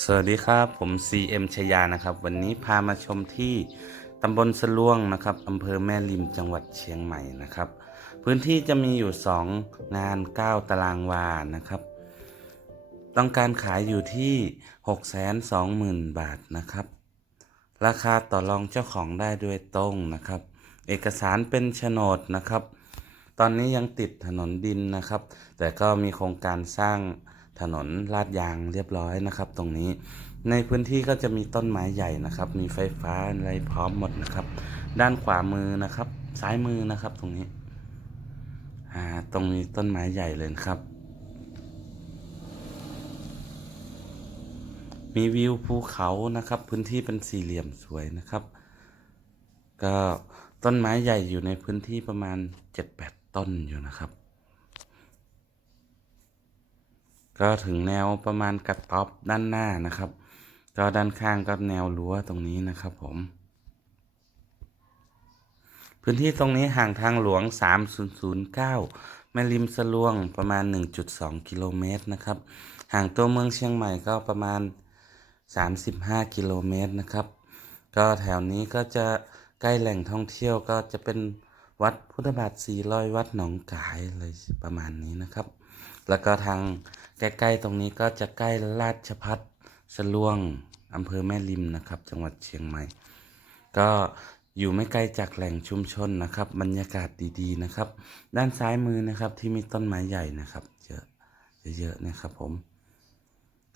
สวัสดีครับ ผม CM ชยานะครับ วันนี้พามาชมที่ตำบลสลวงนะครับอำเภอแม่ริมจังหวัดเชียงใหม่นะครับ พื้นที่จะมีอยู่ 2 งาน 9 ตารางวานะครับ ต้องการขายอยู่ที่ 620,000 บาทนะครับ ราคาต่อรองเจ้าของได้ด้วยตรงนะครับ เอกสารเป็นโฉนดนะครับ ตอนนี้ยังติดถนนดินนะครับ แต่ก็มีโครงการสร้าง ถนนลาดยางเรียบร้อยนะครับ ตรงนี้ในพื้นที่ก็จะมีต้นไม้ใหญ่นะครับ มีไฟฟ้าอะไรพร้อมหมดนะครับ ด้านขวามือนะครับ ซ้ายมือนะครับตรงนี้อ่าตรงนี้ต้นไม้ใหญ่เลยครับ มีวิวภูเขานะครับ พื้นที่เป็นสี่เหลี่ยมสวยนะครับ ก็ต้นไม้ใหญ่อยู่ในพื้นที่ประมาณเจ็ดแปดต้นอยู่นะครับ ก็ถึงแนวประมาณกระต๊อบด้านหน้านะครับ ก็ด้านข้างก็แนวรั้วตรงนี้นะครับผม พื้นที่ตรงนี้ห่างทางหลวง 3009 แม่ริมสะลวงประมาณ 1.2 กิโลเมตรนะครับ ห่างตัวเมืองเชียงใหม่ก็ประมาณ 35 กิโลเมตรนะครับ ก็แถวนี้ก็จะใกล้แหล่งท่องเที่ยวก็จะเป็นวัดพุทธบาท400วัดหนองกายอะไรประมาณนี้นะครับ แล้วก็ทางใกล้ๆตรงนี้ก็จะใกล้ราชพัฒสลวงอำเภอแม่ริมนะครับ จังหวัดเชียงใหม่ ก็อยู่ไม่ไกลจากแหล่งชุมชนนะครับ บรรยากาศดีๆนะครับ ด้านซ้ายมือนะครับที่มีต้นไม้ใหญ่นะครับเยอะเยอะๆนะครับผม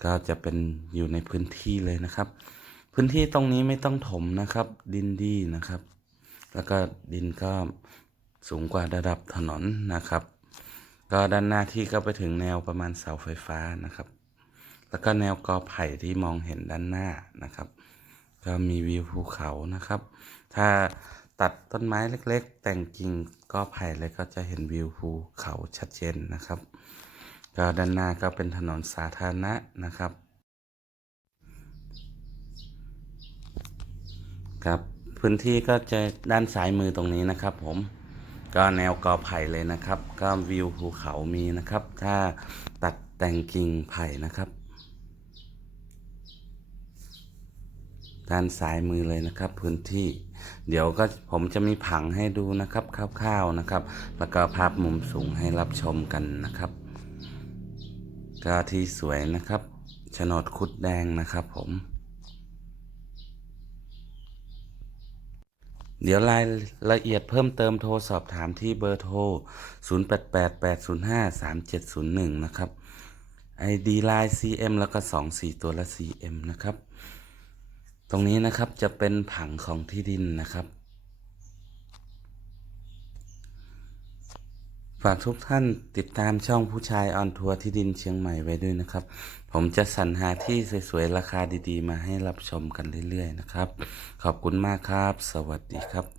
ก็จะเป็นอยู่ในพื้นที่เลยนะครับ พื้นที่ตรงนี้ไม่ต้องถมนะครับ ดินดีนะครับ แล้วก็ดินก็สูงกว่าระดับถนนนะครับ ก็ด้านหน้าที่ก็ไปถึงแนวประมาณเสาไฟฟ้านะครับ แล้วก็แนวกอไผ่ที่มองเห็นด้านหน้านะครับ ก็มีวิวภูเขานะครับ ถ้าตัดต้นไม้เล็ก ๆ แต่งกิ่งกอไผ่เลยก็จะเห็นวิวภูเขาชัดเจนนะครับ ก็ด้านหน้าก็เป็นถนนสาธารณะนะครับ ครับพื้นที่ก็จะด้านซ้ายมือตรงนี้นะครับผม ก็แนวกอไผ่เลยนะครับก็วิวภูเขามีนะครับ ถ้าตัดแต่งกิ่งไผ่นะครับด้านซ้ายมือเลยนะครับ พื้นที่ เดี๋ยวก็ผมจะมีผังให้ดูนะครับคร่าวๆนะครับ แล้วก็ภาพมุมสูงให้รับชมกันนะครับก็ที่สวยนะครับโฉนดคุดแดงนะครับผม เดี๋ยวรายละเอียดเพิ่มเติมโทรสอบถามที่เบอร์โทร 0888053701 นะครับ ID Line CM แล้วก็ 24 ตัวละ CM นะครับ ตรงนี้นะครับจะเป็นผังของที่ดินนะครับ ฝากทุกท่านติดตามช่องผู้ชายออนทัวร์ที่ดินเชียงใหม่ไว้ด้วยนะครับ ผมจะสรรหาที่สวยๆ ราคาดีๆ มาให้รับชมกันเรื่อยๆ นะครับ ขอบคุณมากครับ สวัสดีครับ